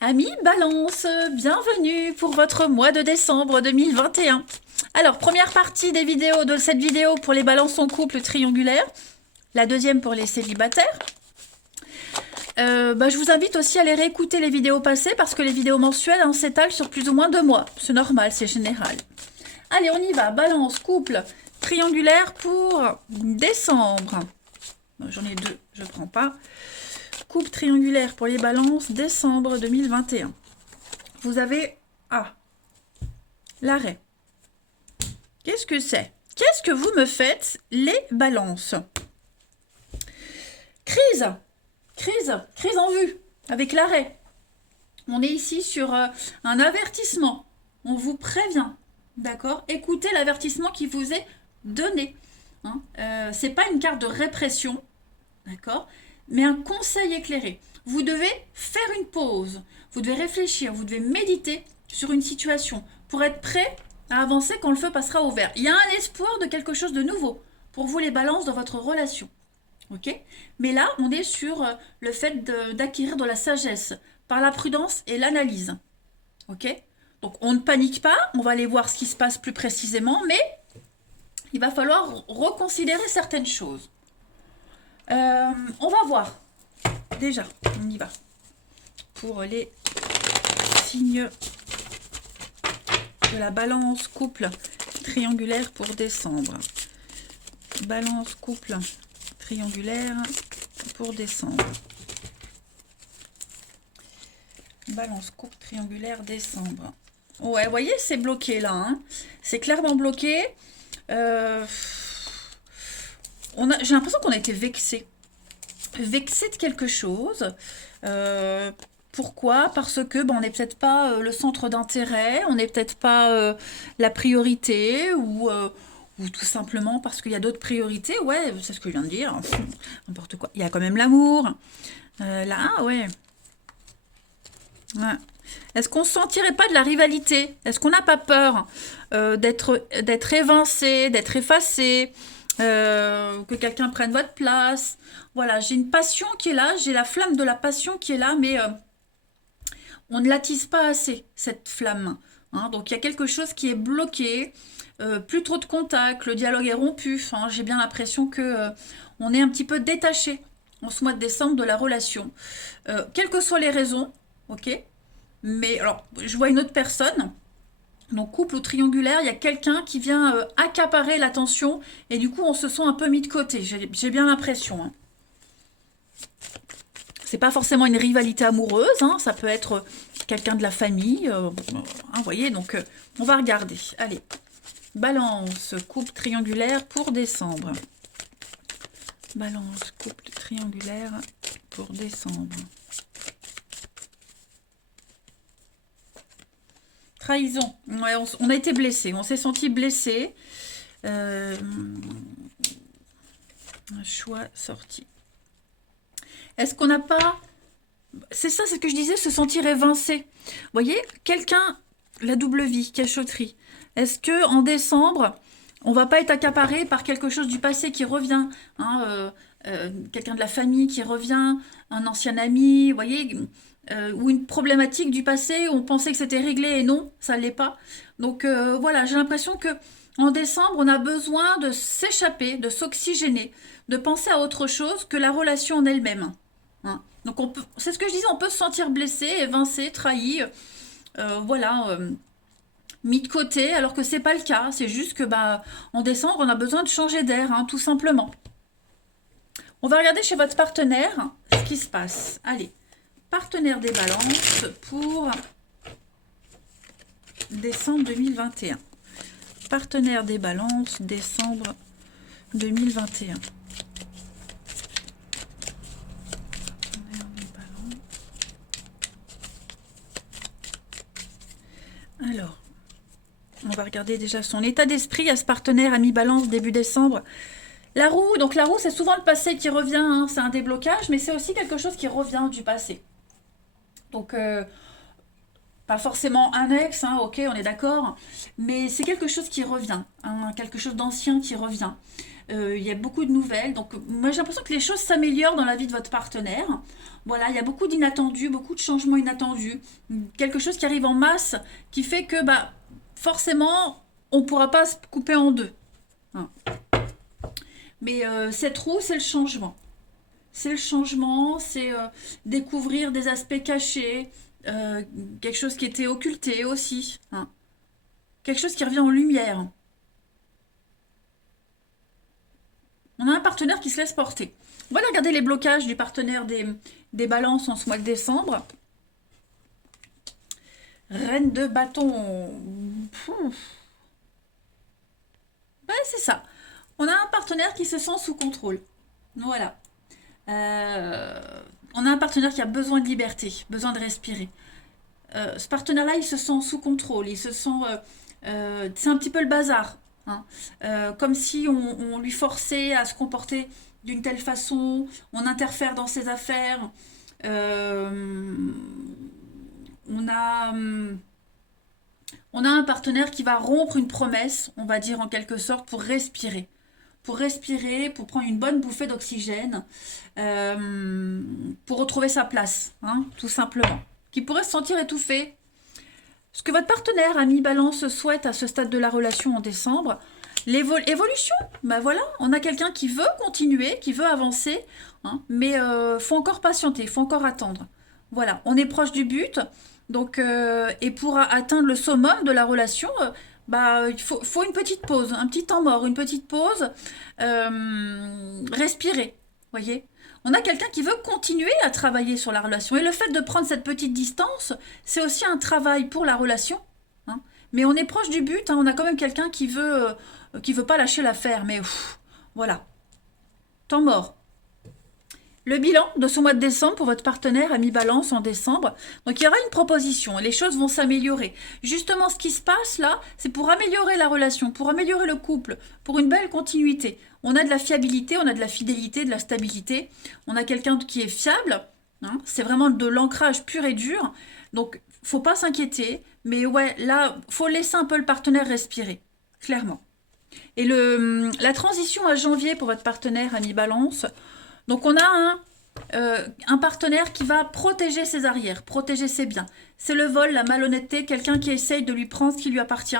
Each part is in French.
Amis Balance, bienvenue pour votre mois de décembre 2021. Alors, première partie des vidéos de cette vidéo pour les balances en couple triangulaire, la deuxième pour les célibataires. Je vous invite aussi à aller réécouter les vidéos passées parce que les vidéos mensuelles s'étalent sur plus ou moins 2 mois. C'est normal, c'est général. Allez, on y va. Balance, couple, triangulaire pour décembre. J'en ai 2, je ne prends pas. Coupe triangulaire pour les balances, décembre 2021. Vous avez l'arrêt. Qu'est-ce que c'est? Qu'est-ce que vous me faites, les balances? Crise en vue, avec l'arrêt. On est ici sur un avertissement. On vous prévient, d'accord? Écoutez l'avertissement qui vous est donné. C'est pas une carte de répression, d'accord? Mais un conseil éclairé. Vous devez faire une pause, vous devez réfléchir, vous devez méditer sur une situation pour être prêt à avancer quand le feu passera au vert. Il y a un espoir de quelque chose de nouveau pour vous les balances dans votre relation. Ok? Mais là, on est sur le fait d'acquérir de la sagesse par la prudence et l'analyse. Ok? Donc on ne panique pas, on va aller voir ce qui se passe plus précisément, mais il va falloir reconsidérer certaines choses. On va voir. Déjà, on y va. Pour les signes de la balance couple triangulaire pour décembre. Balance couple triangulaire pour décembre. Balance couple triangulaire décembre. Ouais, vous voyez, c'est bloqué là. C'est clairement bloqué. J'ai l'impression qu'on a été vexé. Vexé de quelque chose. Pourquoi? Parce que on n'est peut-être pas le centre d'intérêt, on n'est peut-être pas la priorité, ou tout simplement parce qu'il y a d'autres priorités. Ouais, c'est ce que je viens de dire. N'importe quoi. Il y a quand même l'amour. Là, ouais. Est-ce qu'on ne sentirait pas de la rivalité? Est-ce qu'on n'a pas peur d'être évincé, d'être effacé, que quelqu'un prenne votre place? Voilà, j'ai une passion qui est là, j'ai la flamme de la passion qui est là, mais on ne l'attise pas assez, cette flamme. Donc il y a quelque chose qui est bloqué, plus trop de contact, le dialogue est rompu. J'ai bien l'impression que on est un petit peu détaché en ce mois de décembre de la relation. Quelles que soient les raisons, ok? Mais alors, je vois une autre personne. Donc couple ou triangulaire, il y a quelqu'un qui vient accaparer l'attention et du coup on se sent un peu mis de côté. J'ai bien l'impression. C'est pas forcément une rivalité amoureuse, ça peut être quelqu'un de la famille. Vous voyez, donc on va regarder. Allez, balance, couple triangulaire pour décembre. Balance, couple triangulaire pour décembre. Trahison. Ouais, on a été blessé, on s'est senti blessé. Un choix sorti. Est-ce qu'on n'a pas... C'est ça, c'est ce que je disais, se sentir évincé. Vous voyez, quelqu'un, la double vie, cachotterie. Est-ce que en décembre, on va pas être accaparé par quelque chose du passé qui revient, quelqu'un de la famille qui revient, un ancien ami, vous voyez, ou une problématique du passé où on pensait que c'était réglé et non, ça ne l'est pas. Donc voilà, j'ai l'impression que en décembre, on a besoin de s'échapper, de s'oxygéner, de penser à autre chose que la relation en elle-même. Donc c'est ce que je disais, on peut se sentir blessé, évincé, trahi, mis de côté, alors que c'est pas le cas. C'est juste que en décembre, on a besoin de changer d'air, tout simplement. On va regarder chez votre partenaire ce qui se passe. Allez, partenaire des balances pour décembre 2021. Partenaire des balances, décembre 2021. Alors, on va regarder déjà son état d'esprit à ce partenaire à mi-balance début décembre. La roue, donc la roue, c'est souvent le passé qui revient, c'est un déblocage, mais c'est aussi quelque chose qui revient du passé. Donc, Pas forcément un ex, hein, ok, on est d'accord, mais c'est quelque chose qui revient, hein, quelque chose d'ancien qui revient. Il y a beaucoup de nouvelles, donc moi j'ai l'impression que les choses s'améliorent dans la vie de votre partenaire. Voilà, il y a beaucoup d'inattendus, beaucoup de changements inattendus, quelque chose qui arrive en masse, qui fait que bah forcément on ne pourra pas se couper en deux, hein. Mais cette roue, c'est le changement. C'est le changement, c'est découvrir des aspects cachés, euh, quelque chose qui était occulté aussi, hein. Quelque chose qui revient en lumière. On a un partenaire qui se laisse porter. On va aller regarder les blocages du partenaire des balances en ce mois de décembre. Reine de bâton. Pouf. Ouais, c'est ça. On a un partenaire qui se sent sous contrôle. Voilà. Euh, on a un partenaire qui a besoin de liberté, besoin de respirer. Ce partenaire-là, il se sent sous contrôle, il se sent... c'est un petit peu le bazar, hein. Comme si on lui forçait à se comporter d'une telle façon, on interfère dans ses affaires. Euh, on a, on a un partenaire qui va rompre une promesse, on va dire en quelque sorte, pour respirer, pour prendre une bonne bouffée d'oxygène, pour retrouver sa place, hein, tout simplement. Qui pourrait se sentir étouffé. Ce que votre partenaire a mis balance souhaite à ce stade de la relation en décembre, l'évolution, ben voilà, on a quelqu'un qui veut continuer, qui veut avancer, hein, mais faut encore patienter, faut encore attendre. Voilà, on est proche du but, donc et pour atteindre le summum de la relation, bah faut une petite pause, un petit temps mort, une petite pause, respirer, voyez. On a quelqu'un qui veut continuer à travailler sur la relation. Et le fait de prendre cette petite distance, c'est aussi un travail pour la relation, hein. Mais on est proche du but, hein. On a quand même quelqu'un qui veut pas lâcher l'affaire. Mais voilà, temps mort. Le bilan de ce mois de décembre pour votre partenaire a mis balance en décembre. Donc il y aura une proposition et les choses vont s'améliorer. Justement, ce qui se passe là, c'est pour améliorer la relation, pour améliorer le couple, pour une belle continuité. On a de la fiabilité, on a de la fidélité, de la stabilité. On a quelqu'un qui est fiable, hein. C'est vraiment de l'ancrage pur et dur. Donc faut pas s'inquiéter. Mais ouais, là, faut laisser un peu le partenaire respirer, clairement. Et la transition à janvier pour votre partenaire a mis balance. Donc on a un partenaire qui va protéger ses arrières, protéger ses biens. C'est le vol, la malhonnêteté, quelqu'un qui essaye de lui prendre ce qui lui appartient.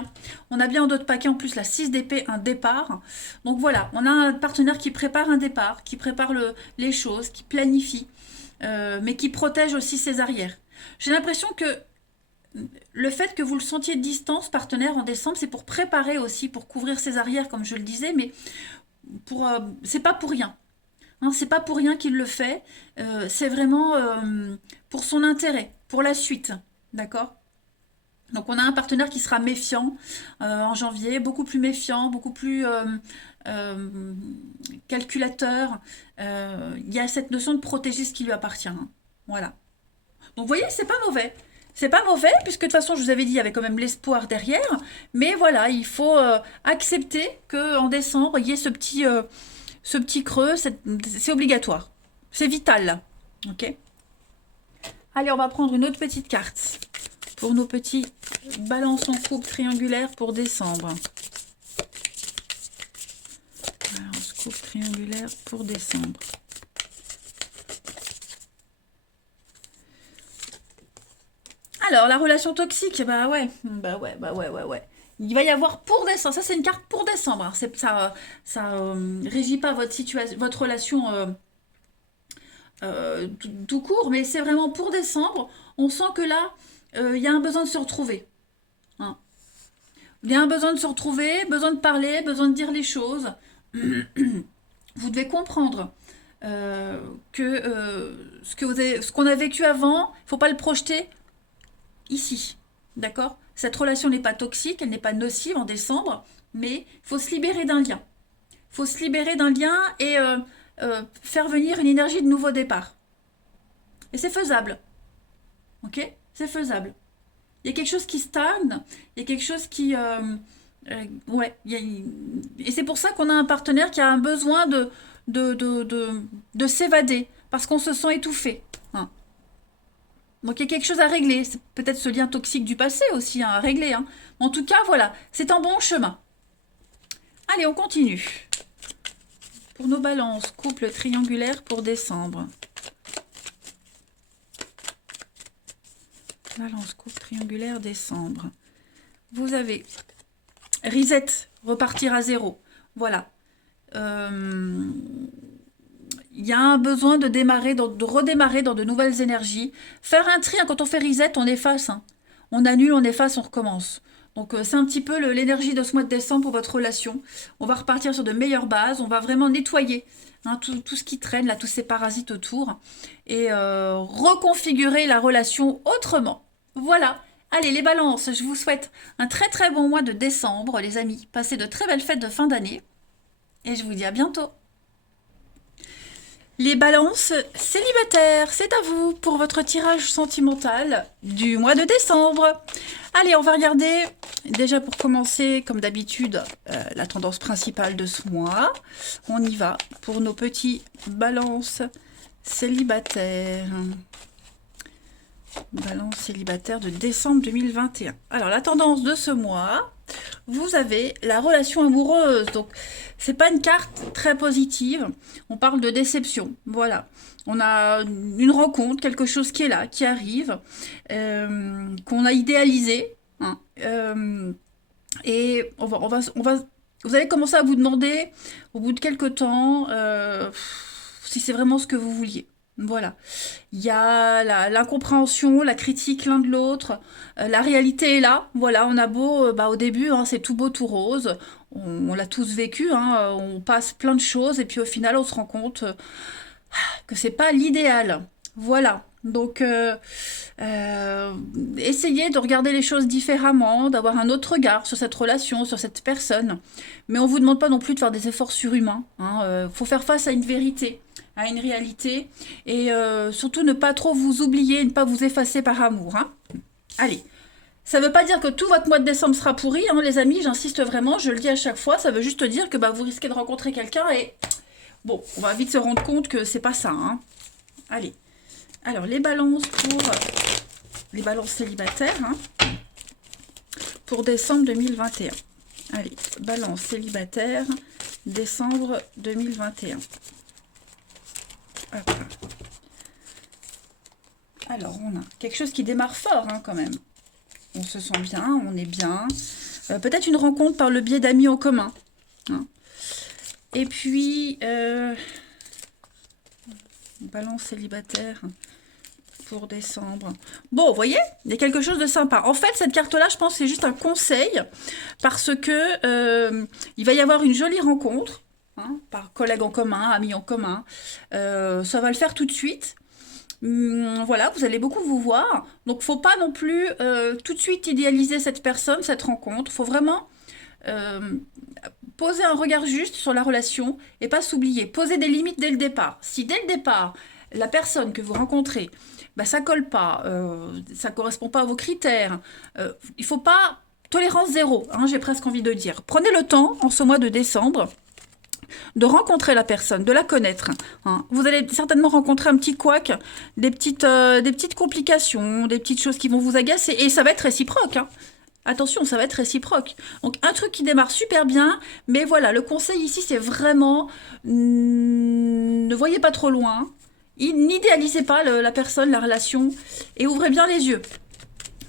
On a bien en d'autres paquets en plus la 6 d'épée, un départ. Donc voilà, on a un partenaire qui prépare un départ, qui prépare les choses, qui planifie, mais qui protège aussi ses arrières. J'ai l'impression que le fait que vous le sentiez de distance, partenaire, en décembre, c'est pour préparer aussi, pour couvrir ses arrières, comme je le disais, mais c'est pas pour rien. Hein, c'est pas pour rien qu'il le fait, c'est vraiment pour son intérêt, pour la suite, d'accord? Donc on a un partenaire qui sera méfiant en janvier, beaucoup plus méfiant, beaucoup plus euh, calculateur. Il y a cette notion de protéger ce qui lui appartient, hein. Voilà. Donc vous voyez, c'est pas mauvais. C'est pas mauvais, puisque de toute façon, je vous avais dit, il y avait quand même l'espoir derrière. Mais voilà, il faut accepter qu'en décembre, il y ait ce petit creux, c'est obligatoire. C'est vital, là. Ok? Allez, on va prendre une autre petite carte pour nos petits balances en coupe triangulaire pour décembre. Balance coupe triangulaire pour décembre. Alors, la relation toxique, bah ouais. Il va y avoir pour décembre. Ça, c'est une carte pour décembre, hein. Ça régit pas votre situation, votre relation tout court, mais c'est vraiment pour décembre. On sent que là, il y a un besoin de se retrouver, hein. Il y a un besoin de se retrouver, besoin de parler, besoin de dire les choses. Vous devez comprendre que ce qu'on a vécu avant, il ne faut pas le projeter ici. D'accord? Cette relation n'est pas toxique, elle n'est pas nocive en décembre, mais il faut se libérer d'un lien. Il faut se libérer d'un lien et faire venir une énergie de nouveau départ. Et c'est faisable. Ok? C'est faisable. Il y a quelque chose qui stagne, il y a quelque chose qui... ouais. Et c'est pour ça qu'on a un partenaire qui a un besoin de s'évader, parce qu'on se sent étouffé, hein. Donc il y a quelque chose à régler. C'est peut-être ce lien toxique du passé aussi hein, à régler. Hein. En tout cas, voilà, c'est un bon chemin. Allez, on continue. Pour nos balances, couple triangulaire pour décembre. Balance, couple triangulaire, décembre. Vous avez reset, repartir à zéro. Voilà. Il y a un besoin de démarrer, de redémarrer dans de nouvelles énergies. Faire un tri, hein, quand on fait reset, on efface. Hein. On annule, on efface, on recommence. Donc c'est un petit peu l'énergie de ce mois de décembre pour votre relation. On va repartir sur de meilleures bases, on va vraiment nettoyer hein, tout ce qui traîne, là, tous ces parasites autour, et reconfigurer la relation autrement. Voilà. Allez les balances, je vous souhaite un très très bon mois de décembre les amis. Passez de très belles fêtes de fin d'année et je vous dis à bientôt. Les balances célibataires, c'est à vous pour votre tirage sentimental du mois de décembre. Allez, on va regarder, déjà pour commencer, comme d'habitude, la tendance principale de ce mois. On y va pour nos petits balances célibataires. Balance célibataire de décembre 2021. Alors, la tendance de ce mois, vous avez la relation amoureuse. Donc, c'est pas une carte très positive. On parle de déception. Voilà. On a une rencontre, quelque chose qui est là, qui arrive, qu'on a idéalisé. Hein, et vous allez commencer à vous demander, au bout de quelques temps, si c'est vraiment ce que vous vouliez. Voilà. Il y a l'incompréhension, la critique l'un de l'autre. La réalité est là. Voilà, on a beau, au début, hein, c'est tout beau, tout rose. On l'a tous vécu. Hein, on passe plein de choses et puis au final, on se rend compte que c'est pas l'idéal. Voilà. Donc, essayez de regarder les choses différemment, d'avoir un autre regard sur cette relation, sur cette personne. Mais on vous demande pas non plus de faire des efforts surhumains. Hein, faut faire face à une vérité, à une réalité, et surtout ne pas trop vous oublier, ne pas vous effacer par amour. Hein. Allez, ça ne veut pas dire que tout votre mois de décembre sera pourri, hein, les amis, j'insiste vraiment, je le dis à chaque fois, ça veut juste dire que vous risquez de rencontrer quelqu'un et bon, on va vite se rendre compte que c'est pas ça. Hein. Allez, alors les balances pour les balances célibataires hein, pour décembre 2021. Allez, balance célibataire, décembre 2021. Hop. Alors, on a quelque chose qui démarre fort hein, quand même. On se sent bien, on est bien. Peut-être une rencontre par le biais d'amis en commun. Hein. Et puis, balance célibataire pour décembre. Bon, vous voyez, il y a quelque chose de sympa. En fait, cette carte-là, je pense que c'est juste un conseil parce que il va y avoir une jolie rencontre. Hein, par collègues en commun, amis en commun. Ça va le faire tout de suite. Voilà, vous allez beaucoup vous voir. Donc, faut pas non plus tout de suite idéaliser cette personne, cette rencontre. Faut vraiment poser un regard juste sur la relation et pas s'oublier. Poser des limites dès le départ. Si dès le départ, la personne que vous rencontrez, ça colle pas, ça correspond pas à vos critères, il faut pas... Tolérance zéro, hein, j'ai presque envie de dire. Prenez le temps, en ce mois de décembre, de rencontrer la personne, de la connaître. Hein. Vous allez certainement rencontrer un petit couac, des petites complications, des petites choses qui vont vous agacer, et ça va être réciproque. Hein. Attention, ça va être réciproque. Donc, un truc qui démarre super bien, mais voilà, le conseil ici, c'est vraiment, ne voyez pas trop loin, n'idéalisez pas la personne, la relation, et ouvrez bien les yeux.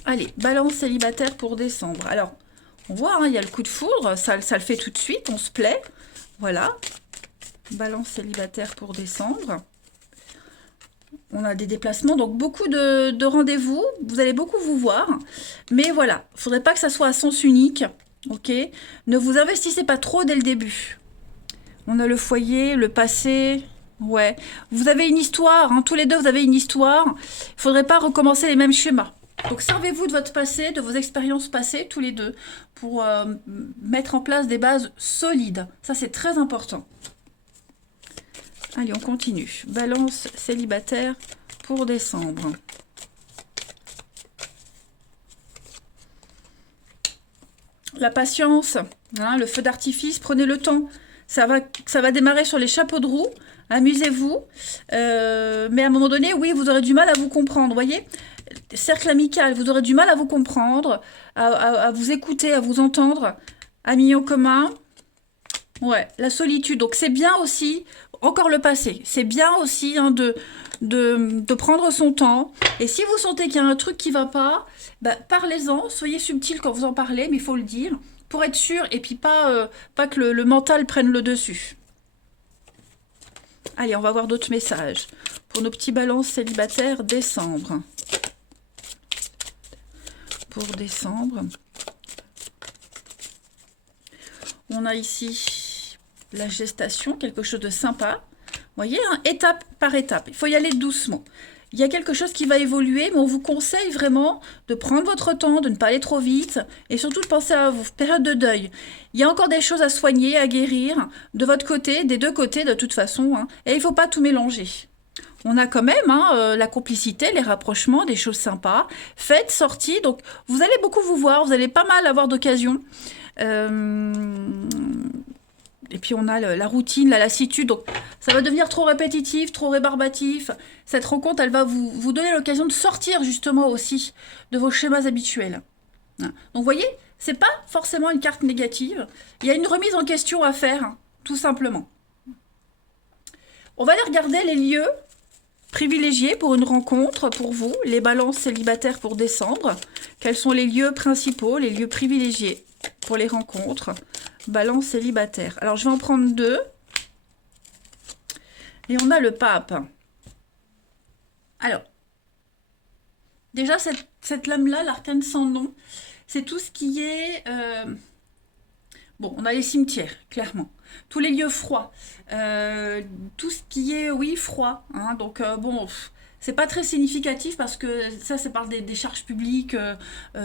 Allez, balance célibataire pour décembre. Alors, on voit, hein, il y a le coup de foudre, ça le fait tout de suite, on se plaît. Voilà, balance célibataire pour décembre. On a des déplacements, donc beaucoup de rendez-vous. Vous allez beaucoup vous voir. Mais voilà, il ne faudrait pas que ça soit à sens unique. Ok, ne vous investissez pas trop dès le début. On a le foyer, le passé. Ouais, vous avez une histoire. Hein, tous les deux, vous avez une histoire. Il ne faudrait pas recommencer les mêmes schémas. Donc, servez-vous de votre passé, de vos expériences passées, tous les deux, pour mettre en place des bases solides. Ça, c'est très important. Allez, on continue. Balance célibataire pour décembre. La patience, hein, le feu d'artifice, prenez le temps. Ça va démarrer sur les chapeaux de roue. Amusez-vous. Mais à un moment donné, oui, vous aurez du mal à vous comprendre, voyez. cercle amical, vous aurez du mal à vous comprendre, à vous écouter, à vous entendre. Amis en commun, ouais, la solitude. Donc c'est bien aussi, encore le passé, c'est bien aussi hein, de prendre son temps. Et si vous sentez qu'il y a un truc qui va pas, bah, parlez-en, soyez subtil quand vous en parlez, mais il faut le dire, pour être sûr, et puis pas que le mental prenne le dessus. Allez, on va voir d'autres messages. Pour nos petits balances célibataires, décembre. Pour décembre. On a ici la gestation, quelque chose de sympa. Vous voyez, hein, étape par étape. Il faut y aller doucement. Il y a quelque chose qui va évoluer, mais on vous conseille vraiment de prendre votre temps, de ne pas aller trop vite, et surtout de penser à vos périodes de deuil. Il y a encore des choses à soigner, à guérir, de votre côté, des deux côtés de toute façon, hein, et il ne faut pas tout mélanger. On a quand même hein, la complicité, les rapprochements, des choses sympas, fêtes, sorties, donc vous allez beaucoup vous voir, vous allez pas mal avoir d'occasions. Et puis on a la routine, la lassitude, donc ça va devenir trop répétitif, trop rébarbatif. Cette rencontre, elle va vous donner l'occasion de sortir justement aussi de vos schémas habituels. Donc vous voyez, c'est pas forcément une carte négative, il y a une remise en question à faire, tout simplement. On va aller regarder les lieux privilégiés pour une rencontre, pour vous, les balances célibataires pour décembre. Quels sont les lieux principaux, les lieux privilégiés pour les rencontres? Balance célibataire. Alors, je vais en prendre deux. Et on a le pape. Alors, déjà, cette lame-là, l'arcane sans nom, c'est tout ce qui est... Bon, on a les cimetières, clairement. Tous les lieux froids. Tout ce qui est, oui, froid. Hein, donc, bon... C'est pas très significatif parce que ça parle des charges publiques,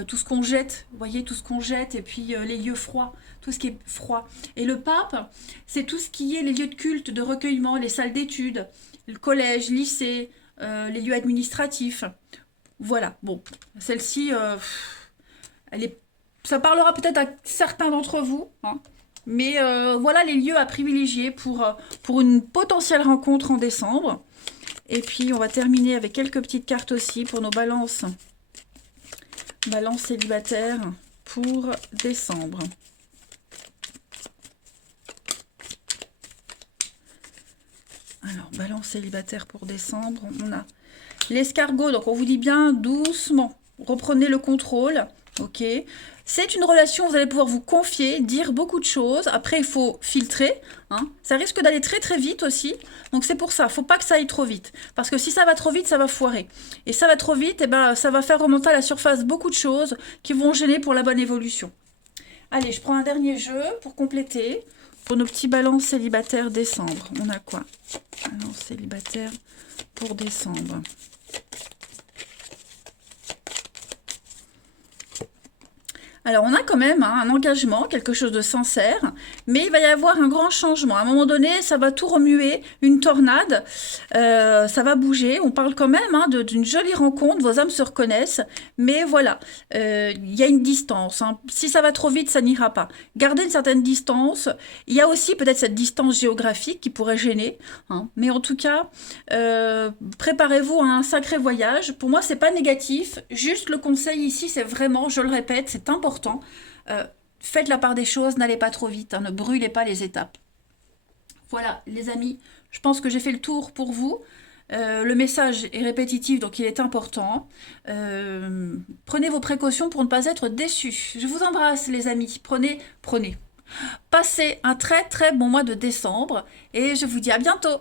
tout ce qu'on jette, vous voyez, tout ce qu'on jette, et puis les lieux froids, tout ce qui est froid. Et le pape, c'est tout ce qui est les lieux de culte, de recueillement, les salles d'études, le collège, lycée, les lieux administratifs. Voilà, bon, celle-ci, ça parlera peut-être à certains d'entre vous, hein, mais voilà les lieux à privilégier pour une potentielle rencontre en décembre. Et puis, on va terminer avec quelques petites cartes aussi pour nos balances. Balance célibataire pour décembre. Alors, balance célibataire pour décembre. On a l'escargot. Donc, on vous dit bien doucement. Reprenez le contrôle. Ok. C'est une relation, vous allez pouvoir vous confier, dire beaucoup de choses. Après, il faut filtrer. Hein. Ça risque d'aller très très vite aussi. Donc c'est pour ça, il ne faut pas que ça aille trop vite. Parce que si ça va trop vite, ça va foirer. Et ça va trop vite, et ben, ça va faire remonter à la surface beaucoup de choses qui vont gêner pour la bonne évolution. Allez, je prends un dernier jeu pour compléter. Pour nos petits balances célibataires décembre. On a quoi? Balance célibataire pour décembre. Alors, on a quand même hein, un engagement, quelque chose de sincère, mais il va y avoir un grand changement. À un moment donné, ça va tout remuer, une tornade, ça va bouger. On parle quand même hein, d'une jolie rencontre, vos âmes se reconnaissent, mais voilà, il y a une distance. Hein. Si ça va trop vite, ça n'ira pas. Gardez une certaine distance. Il y a aussi peut-être cette distance géographique qui pourrait gêner, hein. Mais en tout cas, préparez-vous à un sacré voyage. Pour moi, c'est pas négatif, juste le conseil ici, c'est vraiment, je le répète, c'est important. Faites la part des choses, n'allez pas trop vite, hein, ne brûlez pas les étapes. Voilà, les amis, je pense que j'ai fait le tour pour vous. Le message est répétitif, donc il est important. Prenez vos précautions pour ne pas être déçus. Je vous embrasse, les amis. Prenez. Passez un très très bon mois de décembre et je vous dis à bientôt.